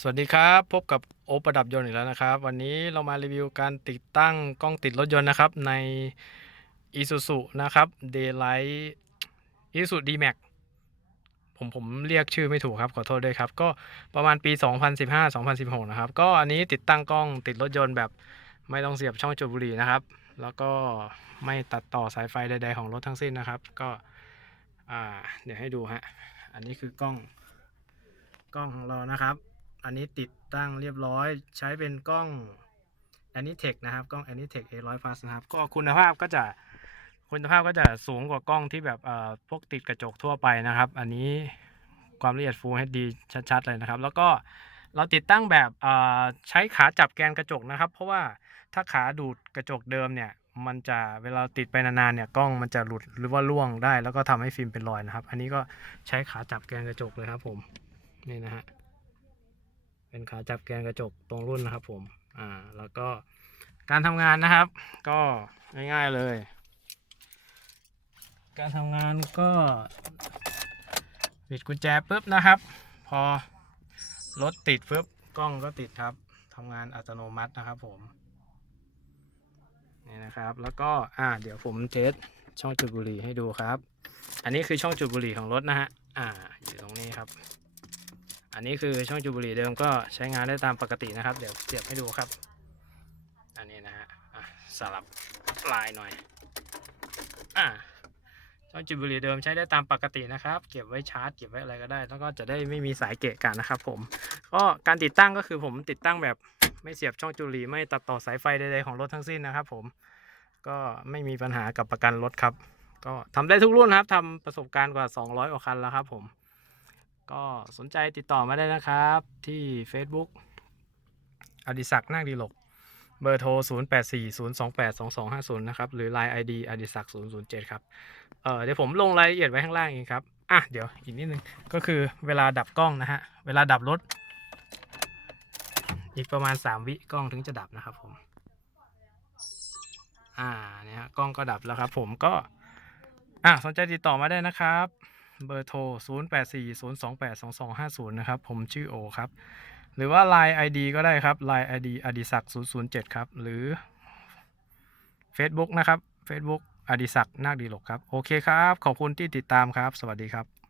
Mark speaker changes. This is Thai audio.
Speaker 1: สวัสดีครับ พบกับโอประดับยนต์อีกแล้วนะครับ วันนี้เรามารีวิวการติดตั้งกล้องติดรถยนต์นะครับ ใน Isuzu นะครับ Daylight Isuzu D-Max ผมผมเรียกชื่อไม่ถูกครับ ขอโทษด้วยครับ ก็ประมาณปี 2015-2016 นะครับ ก็อันนี้ติดตั้งกล้องติดรถยนต์แบบไม่ต้องเสียบช่องจุดบุหรี่นะครับ แล้วก็ไม่ตัดต่อสายไฟใด ๆ ของรถทั้งสิ้นนะครับ ก็เดี๋ยวให้ดูฮะอันนี้คือกล้องกล้องของเรานะครับ อันนี้ติดตั้งเรียบร้อยใช้เป็นกล้อง Anitech นะครับ กล้อง Anitech A100 Plus นะครับ ก็คุณภาพก็จะคุณภาพก็จะสูงกว่ากล้องที่แบบเอ่อพวกติดกระจกทั่วไปนะครับ อันนี้ความละเอียด Full HD ชัดๆเลยนะครับ แล้วก็เราติดตั้งแบบเอ่อใช้ขาจับแกนกระจกนะครับ เพราะว่าถ้าขาดูดกระจกเดิมเนี่ย มันจะเวลาติดไปนานๆเนี่ยกล้องมันจะหลุดหรือว่าร่วงได้ แล้วก็ทำให้ฟิล์มเป็นรอยนะครับ อันนี้ก็ใช้ขาจับแกนกระจกเลยครับผมนี่นะฮะ เป็นขาจับแกนกระจกตรงรุ่นนะครับผม อ่า แล้วก็การทำงานนะครับ ก็ง่ายๆเลย การทำงานก็ปิดกุญแจปุ๊บนะครับ พอรถติดปุ๊บกล้องก็ติดครับทำงานอัตโนมัตินะครับผมนี่นะครับ แล้วก็อ่าเดี๋ยวผมเทสช่องจุดบุหรี่ให้ดูครับ อันนี้คือช่องจุดบุหรี่ของรถนะฮะอ่าอยู่ตรงนี้ครับ อันนี้คือช่องจูบุรีเดิมก็ใช้งานได้ตามปกตินะครับ เดี๋ยวเสียบให้ดูครับ อันนี้นะฮะอะสลับลายหน่อยอ่าช่องจูบุรีเดิมใช้ได้ตามปกตินะครับ เก็บไว้ชาร์จเก็บไว้อะไรก็ได้ แล้วก็จะได้ไม่มีสายเกะกะนนะครับ ผม ก็การติดตั้งก็คือผมติดตั้งแบบไม่เสียบช่องจูบุรีไม่ตัดต่อสายไฟใดๆของรถทั้งสิ้นนะครับ ผมก็ไม่มีปัญหากับประกันรถครับ ก็ทำได้ทุกรุ่นครับทำประสบการณ์กว่า 200กว่าคันแล้วครับผม ก็สนใจติดต่อมาได้นะครับ ที่ Facebook อดิศักดิ์นาคดีหลก เบอร์โทร 0840282250 นะครับ หรือ Line ID อดิศักดิ์007 ครับ เอ่อเดี๋ยวผมลงรายละเอียดไว้ข้างล่างเองครับ อะ เดี๋ยวอีกนิดนึง ก็คือเวลาดับกล้องนะฮะ เวลาดับรถ อีกประมาณ 3 วิกล้องถึงจะดับนะครับผม อ่า เนี่ยฮะ กล้องก็ดับแล้วครับผมก็ อะ สนใจติดต่อมาได้นะครับ เบอร์โทร 0840282250 นะครับ ผมชื่อโอครับ หรือว่า Line ID ก็ได้ครับ Line ID อดิศักดิ์007 ครับ หรือ Facebook นะครับ Facebook อดิศักดิ์นาคดีหลกครับ โอเคครับ ขอบคุณที่ติดตามครับ สวัสดีครับ